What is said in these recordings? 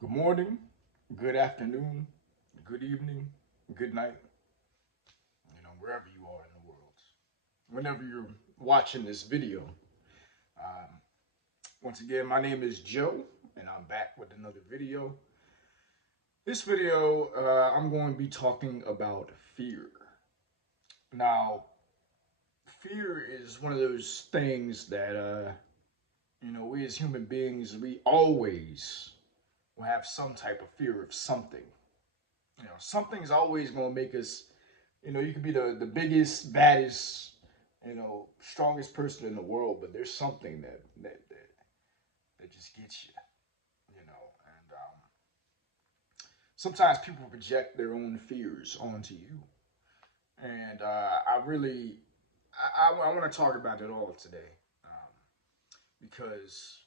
Good morning, good afternoon, good evening, good night, wherever you are in the world. Whenever you're watching this video. Um, Once again, my name is Joe, and I'm back with another video. This video, I'm going to be talking about fear. Now, fear is one of those things that, we as human beings, we always will have some type of fear of something. Something's always going to make us. You could be the biggest, baddest, strongest person in the world, but there's something that just gets you, and sometimes people project their own fears onto you. And I want to talk about it all today, because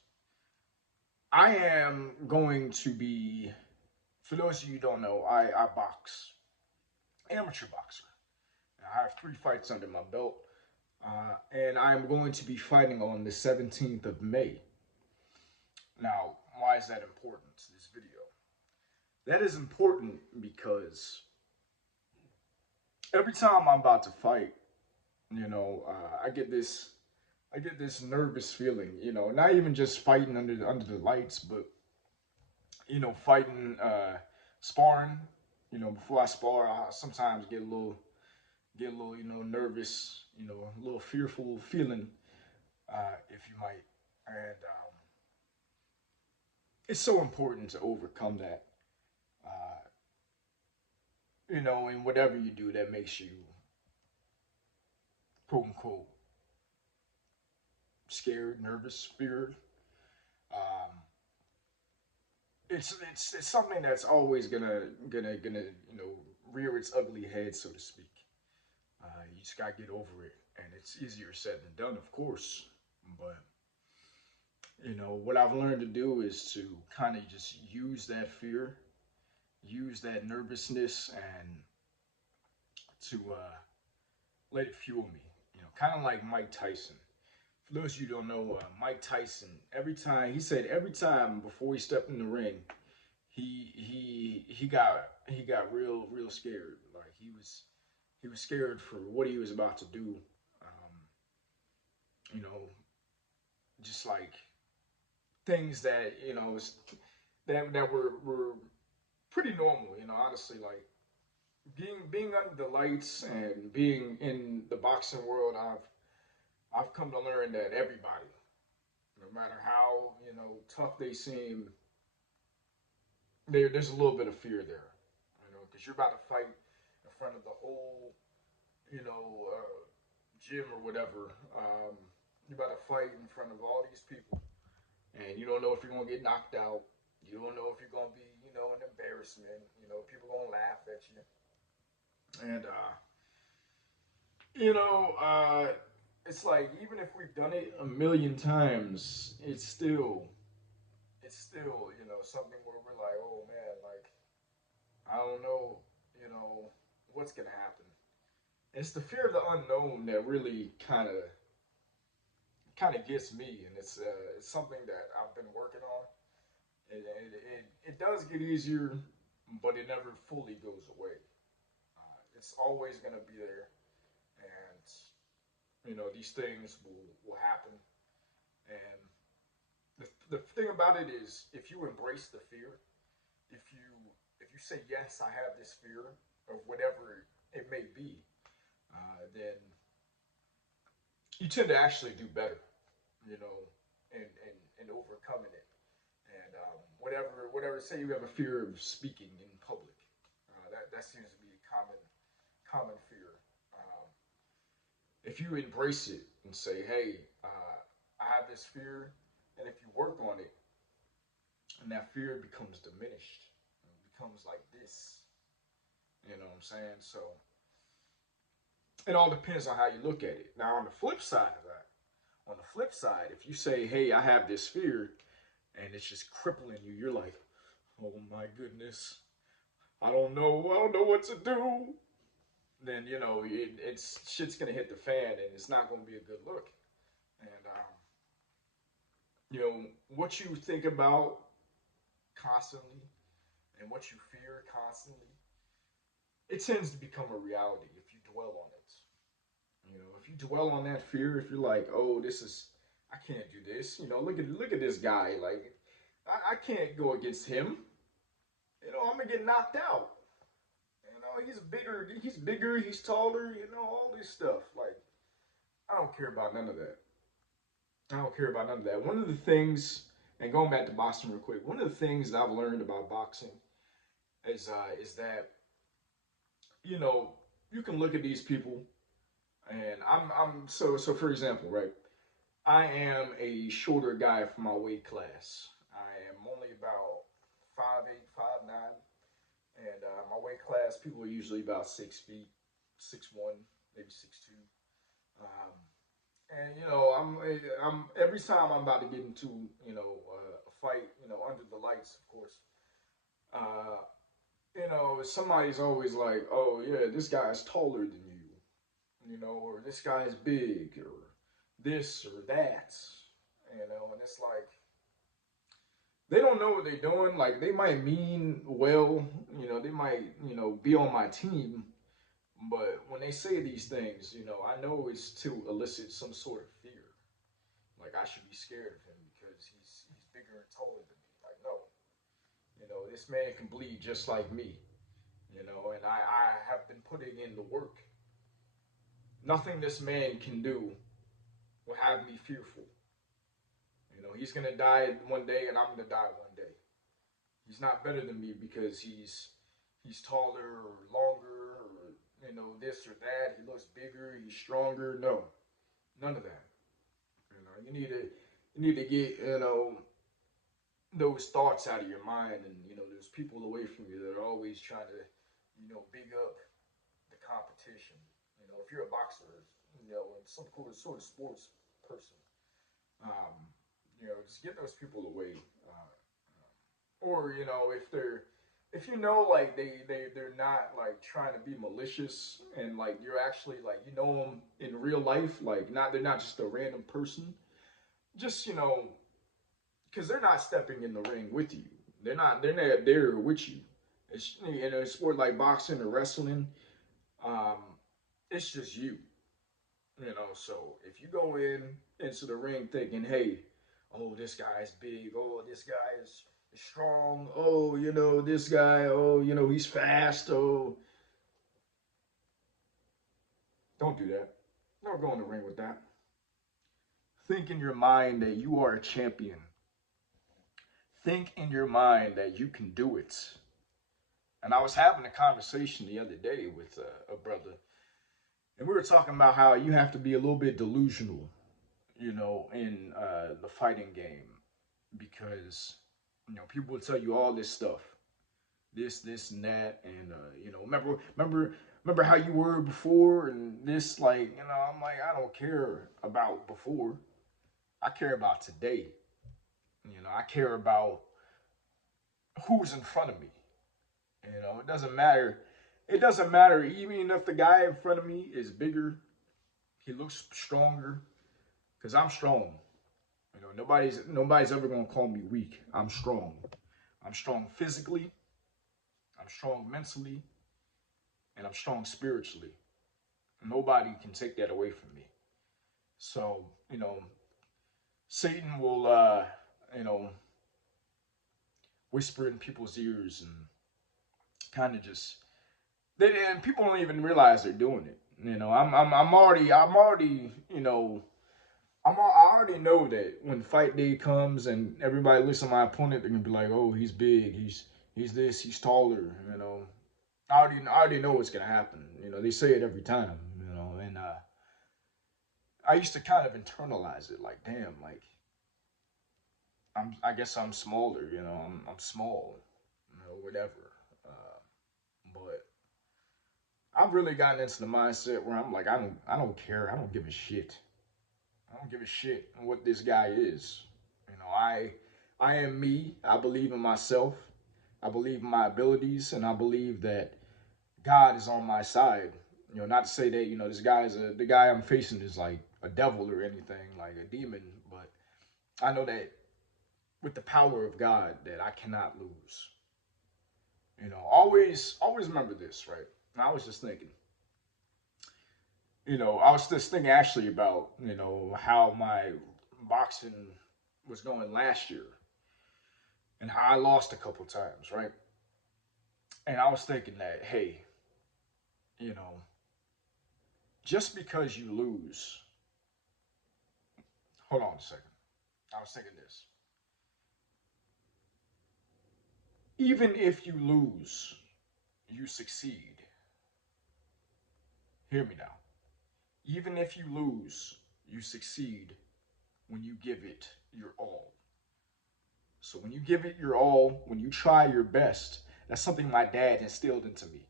I am going to be, for those of you who don't know, I box, amateur boxer. I have 3 fights under my belt. And I'm going to be fighting on the 17th of May. Now, why is that important to this video? That is important because every time I'm about to fight, I get this nervous feeling. Not even just fighting under the lights, but fighting, sparring. Before I spar, I sometimes get a little, nervous. A little fearful feeling, if you might. And it's so important to overcome that. Uh, in whatever you do that makes you quote unquote scared, nervous, feared. Um, it's something that's always gonna rear its ugly head, so to speak. You just gotta get over it, and it's easier said than done, of course. But what I've learned to do is to kind of just use that fear, use that nervousness, and to let it fuel me. Kind of like Mike Tyson. For those of you who don't know, Mike Tyson, every time before he stepped in the ring, he got real scared. Like he was scared for what he was about to do. Um, you know, just like things that that were pretty normal. Honestly, like being under the lights and being in the boxing world, I've come to learn that everybody, no matter how tough they seem, there's a little bit of fear there, because you're about to fight in front of the whole gym or whatever. You're about to fight in front of all these people, and you don't know if you're gonna get knocked out. You don't know if you're gonna be an embarrassment. People gonna laugh at you, and you know, uh, it's like even if we've done it a million times, it's still something where we're like, oh man, like I don't know, you know, what's gonna happen. It's the fear of the unknown that really kind of gets me, and it's something that I've been working on. It does get easier, but it never fully goes away. It's always gonna be there, and these things will happen. And the thing about it is, if you embrace the fear, if you if you say yes, I have this fear of whatever it may be, then you tend to actually do better, you know, in overcoming it. And whatever, say you have a fear of speaking in public, that seems to be a common fear. Um, if you embrace it and say, hey, I have this fear, and if you work on it, and that fear becomes diminished, it becomes like this. You know what I'm saying? So it all depends on how you look at it. Now, on the flip side, if you say, "Hey, I have this fear," and it's just crippling you, you're like, "Oh my goodness, I don't know what to do." Then it's shit's gonna hit the fan, and it's not gonna be a good look. And what you think about constantly and what you fear constantly, it tends to become a reality if you dwell on it. You know, if you dwell on that fear, if you're like, oh, this is, I can't do this. You know, look at this guy. Like, I can't go against him. You know, I'm gonna get knocked out. You know, he's bigger, he's taller. You know, all this stuff. Like, I don't care about none of that. I don't care about none of that. One of the things, and going back to boxing real quick, one of the things that I've learned about boxing is that you know you can look at these people, and I'm so for example, right? I am a shorter guy for my weight class. I am only about 5'8", 5'9", and my weight class people are usually about 6 feet, 6'1", maybe 6'2". Um, and you know, I'm every time I'm about to get into a fight, you know, under the lights, of course. Uh, you know, somebody's always like, "Oh yeah, this guy's taller than you know, or this guy's big, or this or that," you know, and it's like they don't know what they're doing. Like they might mean well, you know, they might, you know, be on my team, but when they say these things, you know, I know it's to elicit some sort of fear. Like I should be scared of him because he's bigger and taller than me. Like no, you know, this man can bleed just like me. You know, and I have been putting in the work. Nothing this man can do will have me fearful. You know, he's gonna die one day, and I'm gonna die one day. He's not better than me because he's taller or longer or you know this or that. He looks bigger. He's stronger. No, none of that. You know, you need to get those thoughts out of your mind, and you know there's people away from you that are always trying to big up the competition. You know, if you're a boxer, you know, and some sort of sports person, um, you know, just get those people away. Or you know, if you know like they're not like trying to be malicious and like you're actually like you know them in real life, like not they're not just a random person. Just you know, because they're not stepping in the ring with you. They're not there with you. It's in a sport like boxing or wrestling. Um, it's just you. You know, so if you go into the ring thinking, hey, oh, this guy's big, oh, this guy is strong, oh, you know, this guy, oh, you know, he's fast, oh, don't do that. Don't go in the ring with that. Think in your mind that you are a champion. Think in your mind that you can do it. And I was having a conversation the other day with a brother, and we were talking about how you have to be a little bit delusional, you know, in the fighting game because you know people will tell you all this stuff, this, and that, and you know, remember how you were before, and this, like, you know, I'm like, I don't care about before. I care about today. You know, I care about who's in front of me. You know, it doesn't matter. It doesn't matter even if the guy in front of me is bigger, he looks stronger, because I'm strong. You know, nobody's ever gonna call me weak. I'm strong. I'm strong physically. I'm strong mentally, and I'm strong spiritually. Nobody can take that away from me. So you know, Satan will you know whisper in people's ears and kind of just and people don't even realize they're doing it. You know, I'm already you know I already know that when fight day comes and everybody looks at my opponent, they're gonna be like, "Oh, he's big. He's this. He's taller." You know, I already know what's gonna happen. You know, they say it every time. You know, and I used to kind of internalize it, like, damn, like I guess I'm smaller. You know, I'm small. You know, whatever. But I've really gotten into the mindset where I'm like, I don't care. I don't give a shit. I don't give a shit what this guy is. You know, I am me. I believe in myself. I believe in my abilities, and I believe that God is on my side. You know, not to say that this guy is the guy I'm facing is like a devil or anything, like a demon, but I know that with the power of God that I cannot lose. Always remember this, right? And I was just thinking, I was just thinking actually about, how my boxing was going last year and how I lost a couple times, right? And I was thinking that, hey, you know, just because you lose, hold on a second. I was thinking this. Even if you lose, you succeed. Hear me now. Even if you lose, you succeed when you give it your all. So when you give it your all, when you try your best, that's something my dad instilled into me.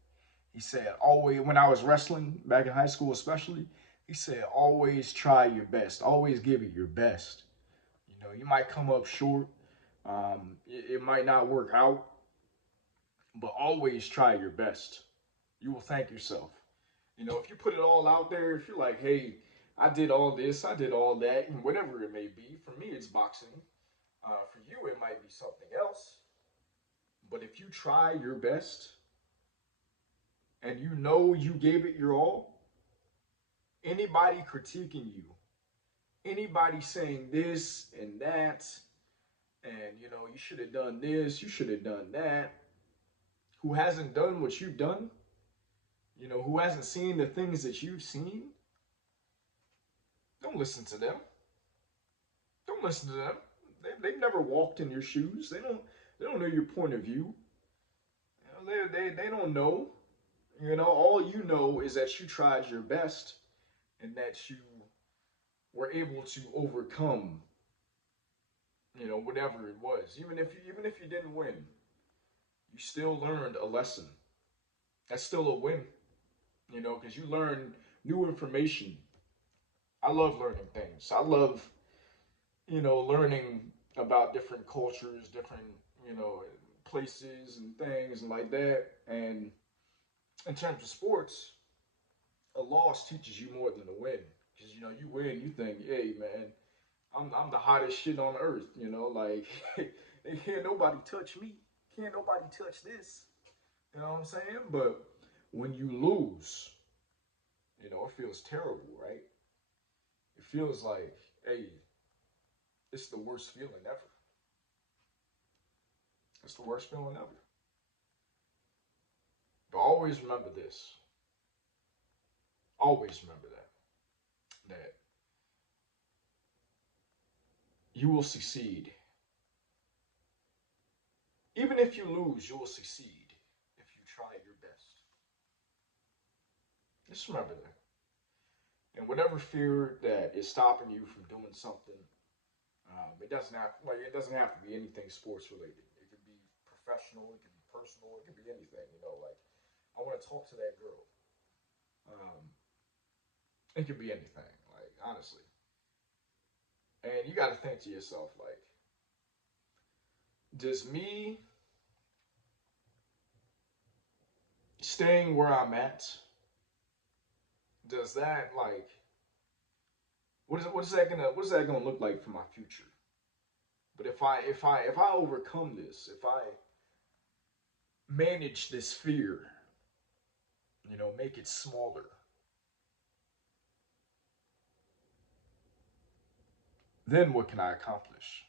He said, always, when I was wrestling back in high school, especially, he said, always try your best, always give it your best. You might come up short, it might not work out, but always try your best. You will thank yourself. If you put it all out there, if you're like, hey, I did all this, I did all that, and whatever it may be, for me, it's boxing. For you, it might be something else. But if you try your best and you know you gave it your all, anybody critiquing you, anybody saying this and that, and you should have done this, you should have done that, who hasn't done what you've done, who hasn't seen the things that you've seen, don't listen to them. Don't listen to them. They've never walked in your shoes. They don't know your point of view. They don't know. All you know is that you tried your best and that you were able to overcome, whatever it was. Even if you didn't win, you still learned a lesson. That's still a win, because you learn new information. I love learning things. I love, learning about different cultures, different, places and things and like that. And in terms of sports, a loss teaches you more than a win. Because you win, you think, hey man, I'm the hottest shit on earth. Like can't nobody touch me. Can't nobody touch this. You know what I'm saying? But when you lose, it feels terrible, right? It feels like, hey, it's the worst feeling ever. It's the worst feeling ever. But always remember this. Always remember that you will succeed. Even if you lose, you will succeed if you try your best. Just remember that. And whatever fear that is stopping you from doing something, it doesn't have to be anything sports related. It could be professional, it could be personal, it could be anything. Like I want to talk to that girl. Um, it could be anything. Like honestly, and you got to think to yourself, like, does me staying where I'm at, does that like what is that gonna look like for my future? But if I overcome this, if I manage this fear, make it smaller, then what can I accomplish?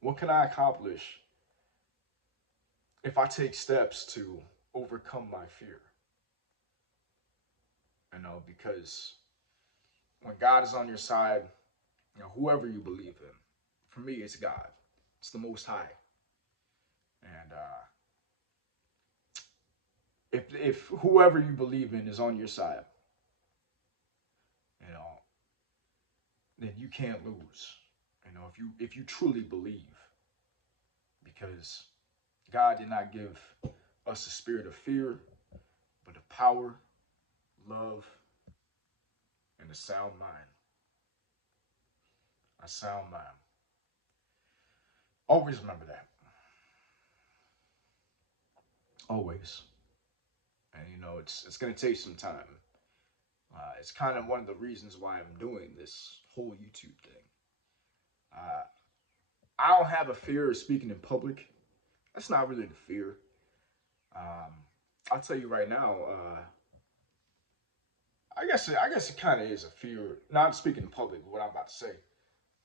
What can I accomplish if I take steps to overcome my fear? Because when God is on your side, whoever you believe in, for me, it's God. It's the Most High. And if whoever you believe in is on your side, you know, then you can't lose. If you truly believe, because God did not give us a spirit of fear, but of power, love, and a sound mind. A sound mind. Always remember that. Always. And it's gonna take some time. It's kind of one of the reasons why I'm doing this whole YouTube thing. I don't have a fear of speaking in public. That's not really the fear. Um, I'll tell you right now. I guess it kind of is a fear. Not speaking in public. What I'm about to say.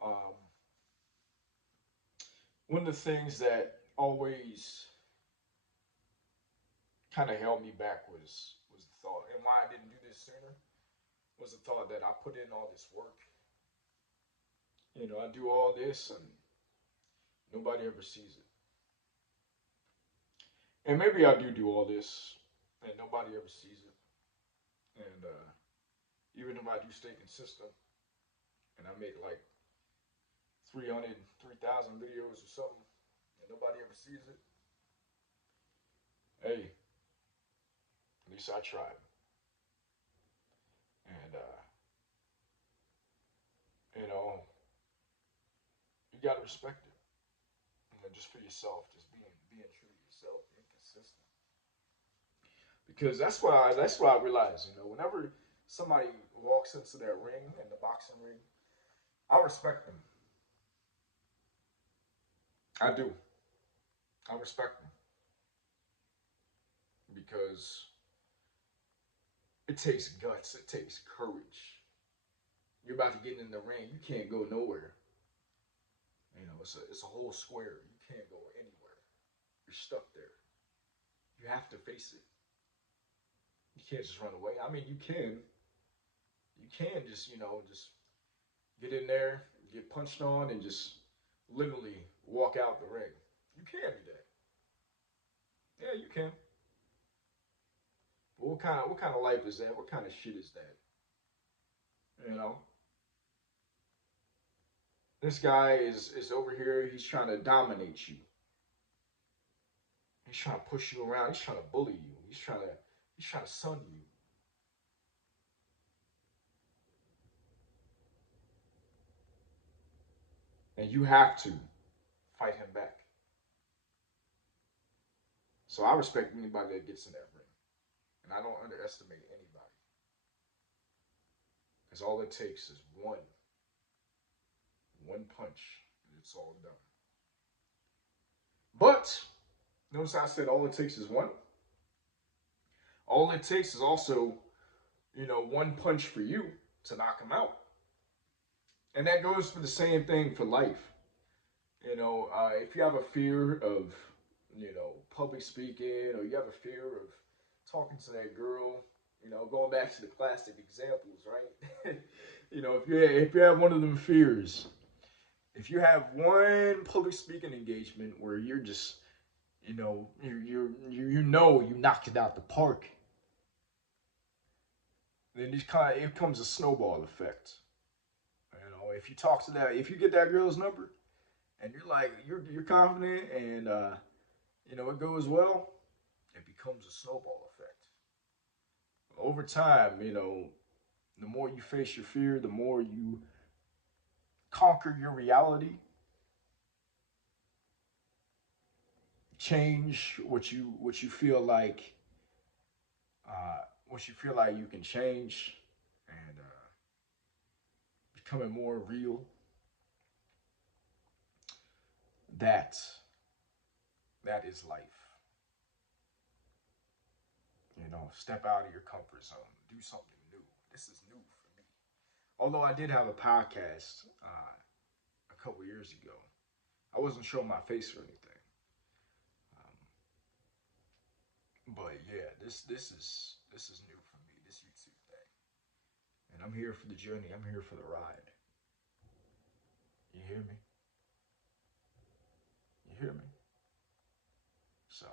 Um, One of the things that always kind of held me back was the thought, and why I didn't do this sooner was the thought that I put in all this work. I do all this and nobody ever sees it. And maybe I do all this and nobody ever sees it. And even if I do stay consistent and I make like 300, 3,000 videos or something and nobody ever sees it, hey, at least I tried. And, you know, you got to respect it. Just for yourself, just being true to yourself, being consistent. Because that's what I realize. Whenever somebody walks into that ring, in the boxing ring, I respect them. I do. I respect them because it takes guts. It takes courage. You're about to get in the ring. You can't go nowhere. It's a whole square. You can't go anywhere. You're stuck there. You have to face it. You can't just run away. I mean, you can just get in there, get punched on, and just literally walk out the ring. You can do that. Yeah, you can. But what kind of life is that? What kind of shit is that? You know, this guy is over here. He's trying to dominate you. He's trying to push you around. He's trying to bully you. He's trying to sun you, and you have to fight him back. So I respect anybody that gets in that ring, and I don't underestimate anybody, because all it takes is one punch, and it's all done. But notice I said all it takes is one. All it takes is also, one punch for you to knock him out. And that goes for the same thing for life. If you have a fear of, public speaking, or you have a fear of talking to that girl, going back to the classic examples, right? If you have one of them fears, if you have one public speaking engagement where you're just, you knocked it out the park, then it comes a snowball effect. If you talk to that, if you get that girl's number, and you're confident, and it goes well, it becomes a snowball effect. Over time, the more you face your fear, the more you conquer your reality, change what you feel like you can change, and becoming more real. That that is life. Step out of your comfort zone, do something new. This is new for me. Although I did have a podcast a couple years ago, I wasn't showing my face or anything. But yeah, this is new for me. This YouTube thing, and I'm here for the journey. I'm here for the ride. You hear me? You hear me? So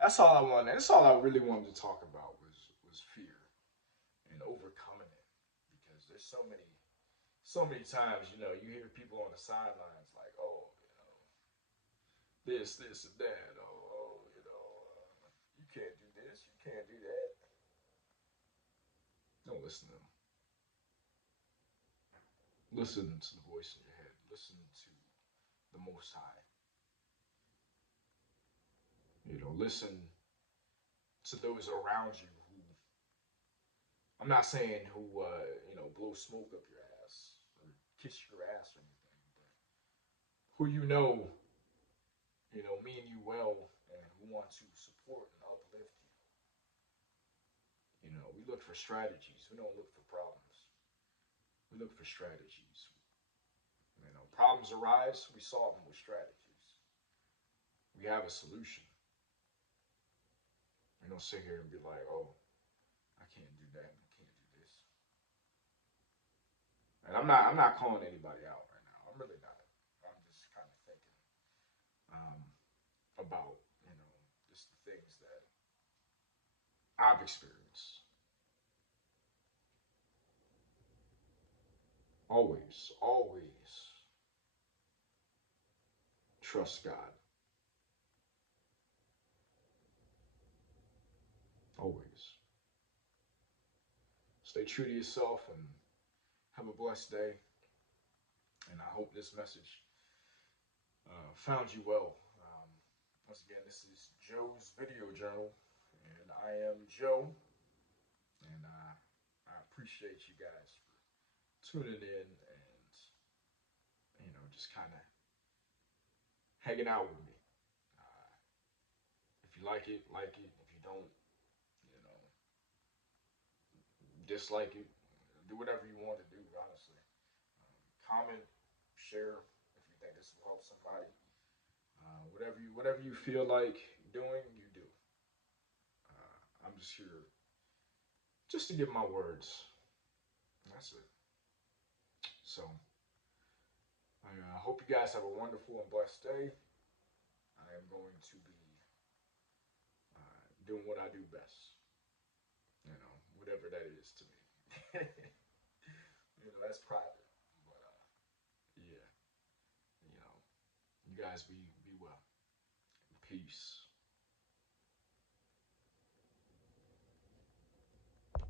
that's all I wanted. That's all I really wanted to talk about was fear and overcoming it, because there's so many times, you hear people on the sidelines like, oh, this, and that. Oh, you can't do this, you can't do that. Don't listen to them. Listen to the voice in your head. Listen to the Most High. Listen to those around you who, I'm not saying who, blow smoke up your ass or kiss your ass or anything, who mean you well and who want to support and uplift you. We look for strategies. We don't look for problems. We look for strategies. Problems arise, we solve them with strategies. We have a solution. We don't sit here and be like, oh, I can't do that, I can't do this. And I'm not calling anybody out right now. I'm really not. I'm just kind of thinking um, about, just the things that I've experienced. Always, always trust God. Always. Stay true to yourself and have a blessed day. And I hope this message found you well. Once again, this is Joe's Video Journal, and I am Joe. And I appreciate you guys for tuning in and, just kind of hanging out with me. Uh, if you like it, like it. If you don't, you know, dislike it. Do whatever you want to do, honestly. Comment, share if you think this will help somebody. Whatever you feel like doing, you do. I'm just here just to give my words. That's it. So I hope you guys have a wonderful and blessed day. I am going to be doing what I do best. Whatever that is to me. That's private. But yeah, you guys be well. Peace.